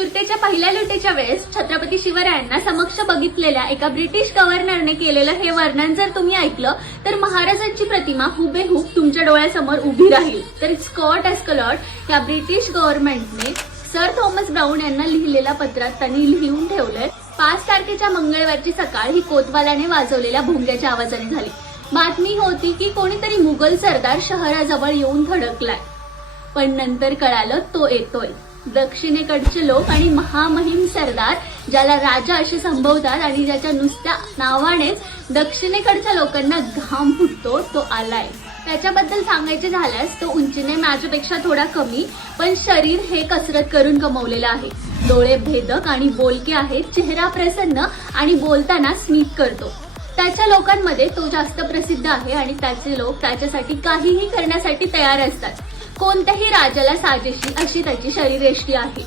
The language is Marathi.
सुरतेच्या पहिल्या लुटीच्या वेळेस छत्रपती शिवरायांना समक्ष बघितलेल्या एका ब्रिटिश गव्हर्नरने केलेलं हे वर्णन जर तुम्ही ऐकलं तर महाराजांची प्रतिमा हुबेहूब तुमच्या डोळ्यासमोर उभी राहील. तर स्कॉट एस्कॉलॉट या ब्रिटिश गव्हर्नमेंटने सर थॉमस ब्राऊन यांना लिहिलेल्या पत्रात त्यांनी लिहून ठेवलंय. 5 तारखेच्या मंगळवारची सकाळ ही कोतवालाने वाजवलेल्या भोंग्याच्या आवाजाने झाली. बातमी होती की कोणीतरी मुघल सरदार शहराजवळ येऊन धडकलाय, पण नंतर कळालं तो येतोय दक्षिणेकडचे लोक आणि महामहिम सरदार, ज्याला राजा असे संबोधतात आणि ज्याच्या नुसत्या नावानेच दक्षिणेकडच्या लोकांना घाम फुटतो, तो आलाय. त्याच्याबद्दल सांगायचे झाल्यास तो उंचीने माझ्यापेक्षा थोडा कमी, पण शरीर हे कसरत करून कमवलेलं आहे. डोळे भेदक आणि बोलके आहेत, चेहरा प्रसन्न आणि बोलताना स्मित करतो. त्याच्या लोकांमध्ये तो जास्त प्रसिद्ध आहे आणि त्याचे लोक त्याच्यासाठी काहीही करण्यासाठी तयार असतात. कोणत्याही राजाला साजेशी अशी त्याची शरीरयष्टी आहे.